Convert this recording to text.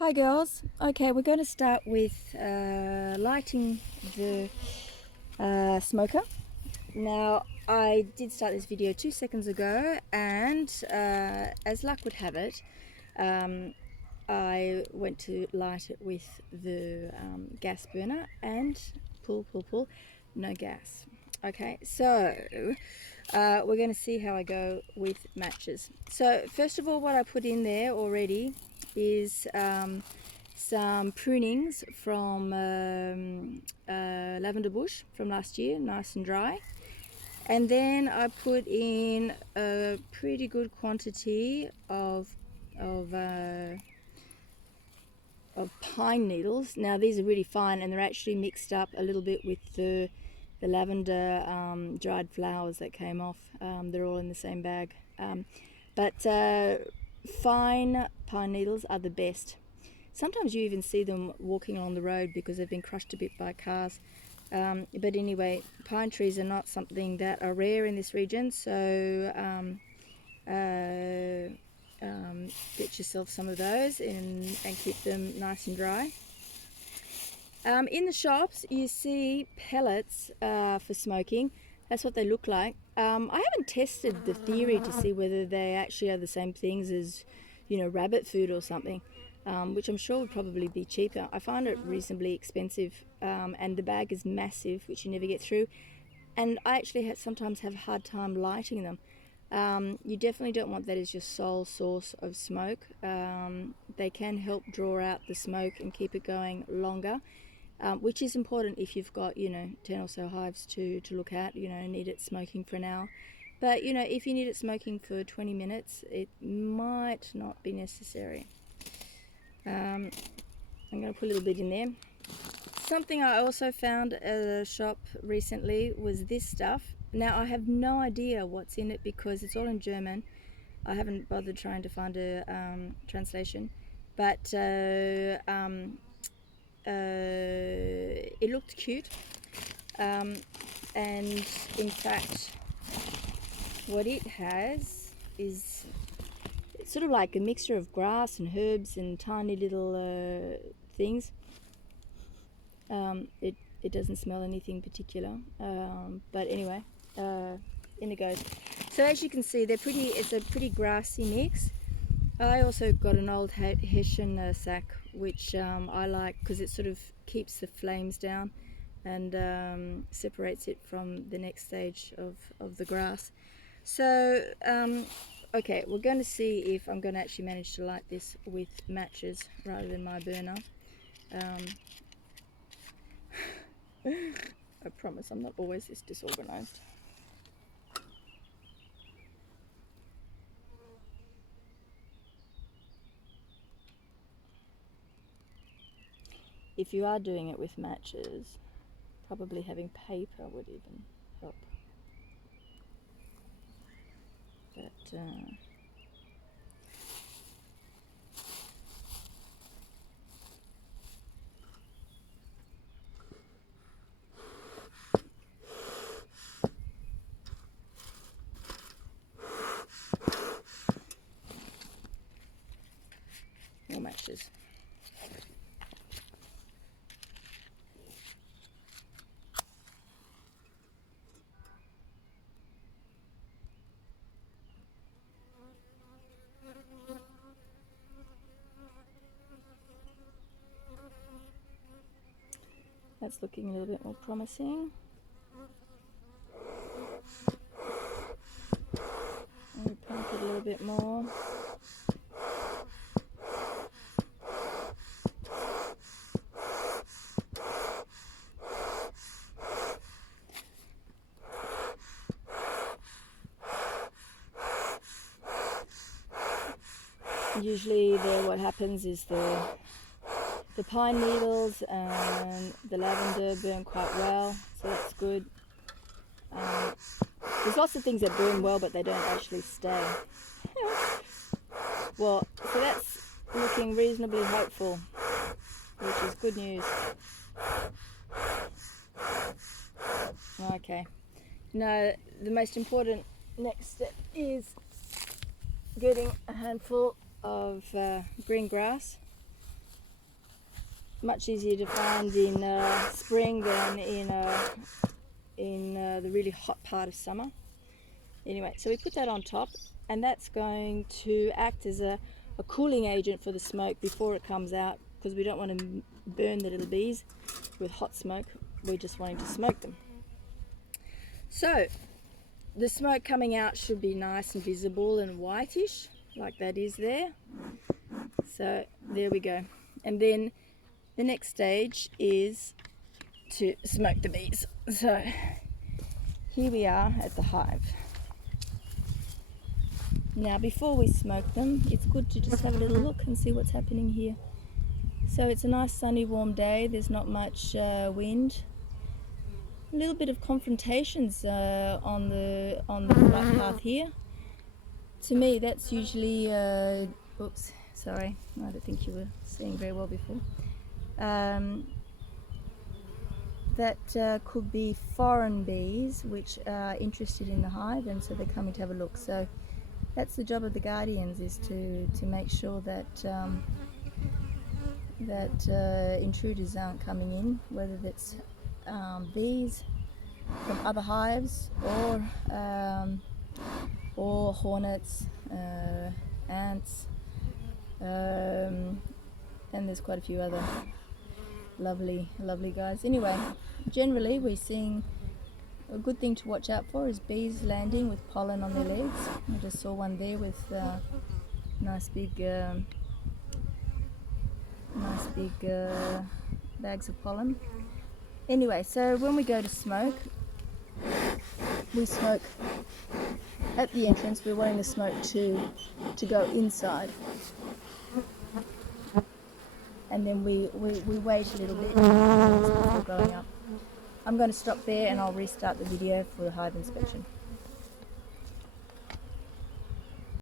Hi girls. Okay, we're going to start with lighting the smoker. Now, I did start this video 2 seconds ago, and as luck would have it, I went to light it with the gas burner and pull, no gas. Okay, so we're going to see how I go with matches. So first of all, what I put in there already is some prunings from lavender bush from last year, nice and dry. And then I put in a pretty good quantity of pine needles. Now these are really fine, and they're actually mixed up a little bit with the lavender dried flowers that came off. They're all in the same bag. But fine pine needles are the best. Sometimes you even see them walking along the road because they've been crushed a bit by cars. But anyway, pine trees are not something that are rare in this region, so get yourself some of those and keep them nice and dry. In the shops you see pellets for smoking. That's what they look like. I haven't tested the theory to see whether they actually are the same things as, rabbit food or something, which I'm sure would probably be cheaper. I find it reasonably expensive, and the bag is massive, which you never get through. And I actually sometimes have a hard time lighting them. You definitely don't want that as your sole source of smoke. They can help draw out the smoke and keep it going longer, which is important if you've got 10 or so hives to look at. Need it smoking for an hour. But if you need it smoking for 20 minutes, it might not be necessary. I'm going to put a little bit in there. Something I also found at a shop recently was this stuff. Now I have no idea what's in it because it's all in German. I haven't bothered trying to find a translation, but it looked cute, and in fact what it has is it's sort of like a mixture of grass and herbs and tiny little things. It doesn't smell anything particular, but anyway, in it goes. So as you can see, it's a pretty grassy mix. I also got an old Hessian sack, which I like because it sort of keeps the flames down and separates it from the next stage of the grass. So okay, we're going to see if I'm going to actually manage to light this with matches rather than my burner. I promise I'm not always this disorganized. If you are doing it with matches, probably having paper would even help. But more matches. That's looking a little bit more promising. And pump it a little bit more. Usually what happens is the pine needles and the lavender burn quite well, so that's good. There's lots of things that burn well but they don't actually stay. Well, so that's looking reasonably hopeful, which is good news. Okay, now the most important next step is getting a handful of green grass much easier to find in spring than in the really hot part of summer. Anyway, so we put that on top, and that's going to act as a cooling agent for the smoke before it comes out, because we don't want to burn the little bees with hot smoke. We're just wanting to smoke them. So the smoke coming out should be nice and visible and whitish, like that is there. So there we go. And then the next stage is to smoke the bees. So here we are at the hive. Now before we smoke them, it's good to just have a little look and see what's happening here. So it's a nice sunny warm day, there's not much wind. A little bit of confrontations on the flight path here. To me that's usually, oops, sorry, I don't think you were seeing very well before. That could be foreign bees which are interested in the hive, and so they're coming to have a look. So that's the job of the guardians, is to make sure that intruders aren't coming in, whether that's bees from other hives or hornets, ants, and there's quite a few other lovely guys. Anyway, generally we're seeing a good thing to watch out for is bees landing with pollen on their legs. I just saw one there with nice big bags of pollen. Anyway, so when we go to smoke, we smoke at the entrance. We're wanting the smoke to go inside, and then we wait a little bit before going up. I'm going to stop there and I'll restart the video for the hive inspection.